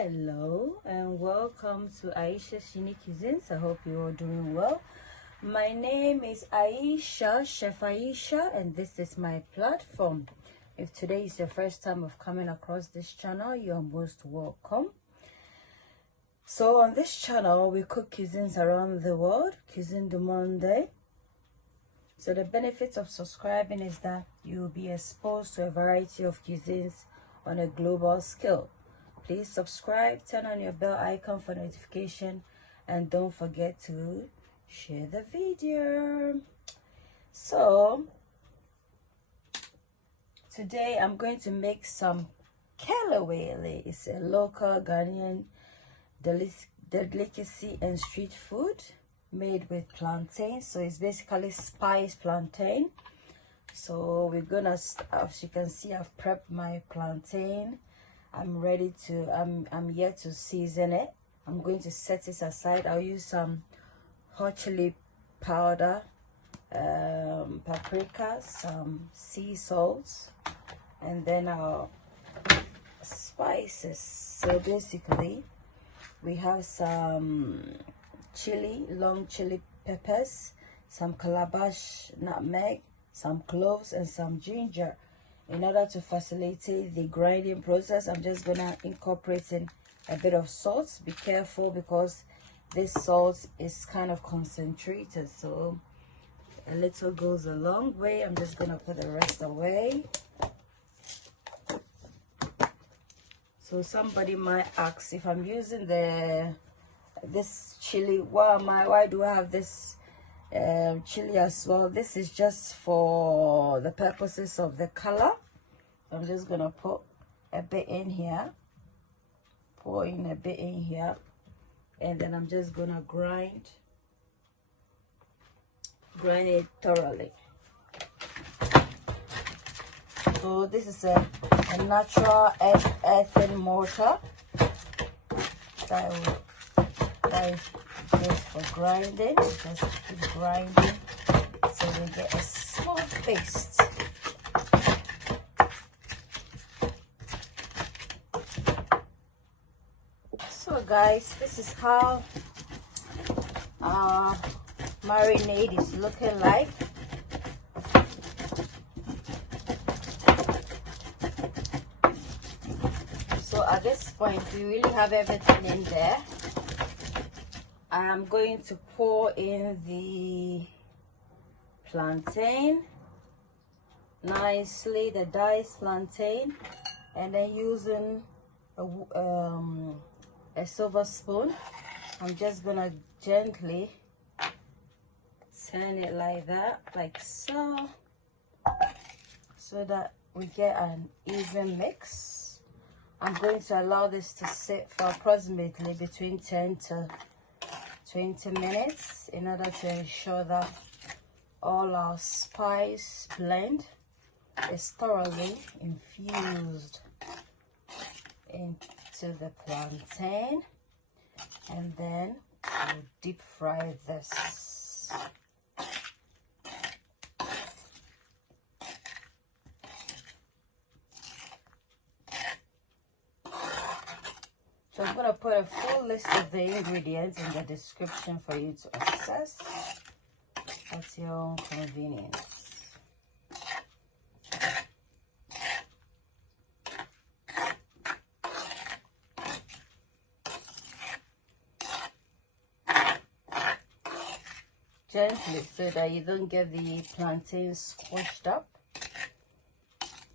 Hello and welcome to Ayesha's Unique Cuisines. I hope you are doing well. My name is Ayesha, Chef Ayesha, and this is my platform. If today is your first time of coming across this channel, you are most welcome. So on this channel, we cook cuisines around the world, Cuisine du Monde. So the benefits of subscribing is that you will be exposed to a variety of cuisines on a global scale. Please subscribe, turn on your bell icon for notification, and don't forget to share the video. So today I'm going to make some Kelewele. It's a local Ghanaian delicacy and street food made with plantain. So it's basically spiced plantain. So we're gonna, as you can see, I've prepped my plantain. I'm ready to, I'm here to season it. I'm going to set it aside. I'll use some hot chili powder, paprika, some sea salt, and then our spices. So basically, we have some chili, long chili peppers, some calabash, nutmeg, some cloves, and some ginger. In order to facilitate the grinding process, I'm just gonna incorporate in a bit of salt. Be careful because this salt is kind of concentrated, so a little goes a long way. I'm just gonna put the rest away. So somebody might ask, if I'm using this chili, why do I have this chili as well? This is just for the purposes of the color. I'm just gonna put a bit in here, pour in a bit in here, and then I'm just gonna grind it thoroughly. So this is a natural earthen mortar that is just for grinding. Just keep grinding so we get a smooth paste. So guys, this is how our marinade is looking like. So at this point, we really have everything in there. I'm going to pour in the plantain nicely, the diced plantain, and then using a silver spoon, I'm just gonna gently turn it like that, like so, so that we get an even mix. I'm going to allow this to sit for approximately between 10 to 20 minutes in order to ensure that all our spice blend is thoroughly infused into the plantain, and then we'll deep fry this. So I'm going to put a full list of the ingredients in the description for you to access at your own convenience. Gently so that you don't get the plantain squashed up.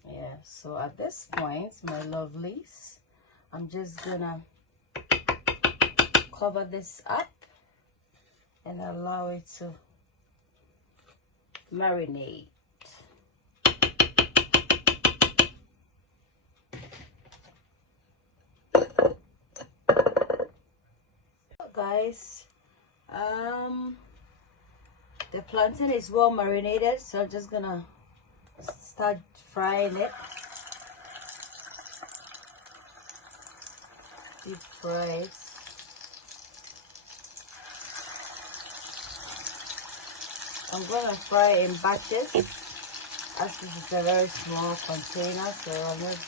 Yeah, so at this point, my lovelies, I'm just gonna cover this up and allow it to marinate. So guys, the plantain is well marinated, so I'm just gonna start frying it. Deep fry. I'm gonna fry in batches, as this is a very small container, so I'm not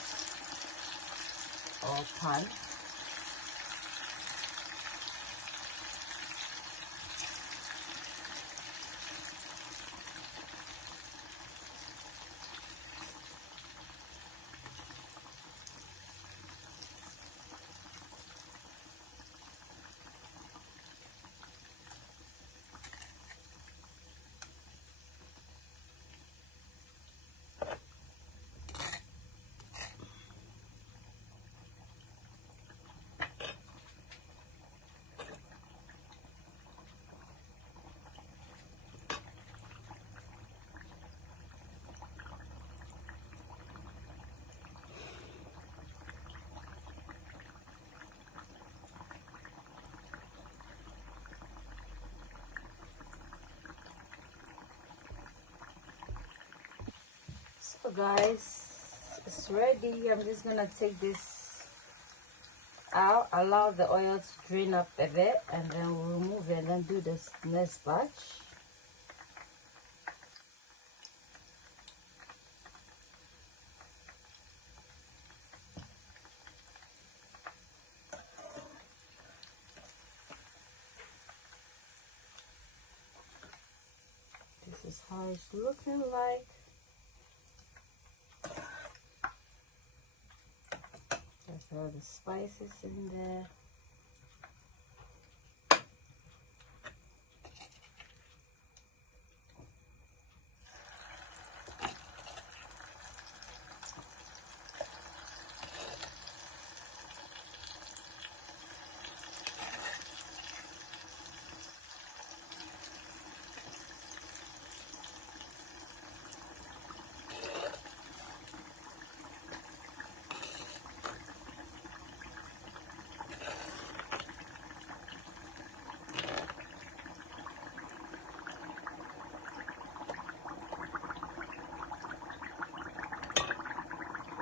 all pan. So guys, it's ready. I'm just gonna take this out, allow the oil to drain up a bit, and then we'll remove it and then do this next batch. This is how it's looking like. There's all the spices in there.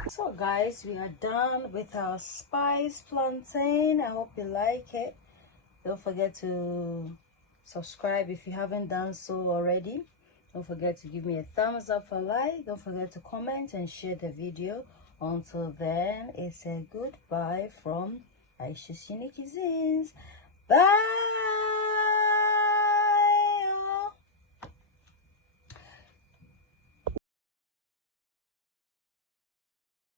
So guys, we are done with our spice plantain. I hope you like it. Don't forget to subscribe if you haven't done so already. Don't forget to give me a thumbs up or like. Don't forget to comment and share the video. Until then, it's a goodbye from Ayesha's Unique Cuisines. Bye.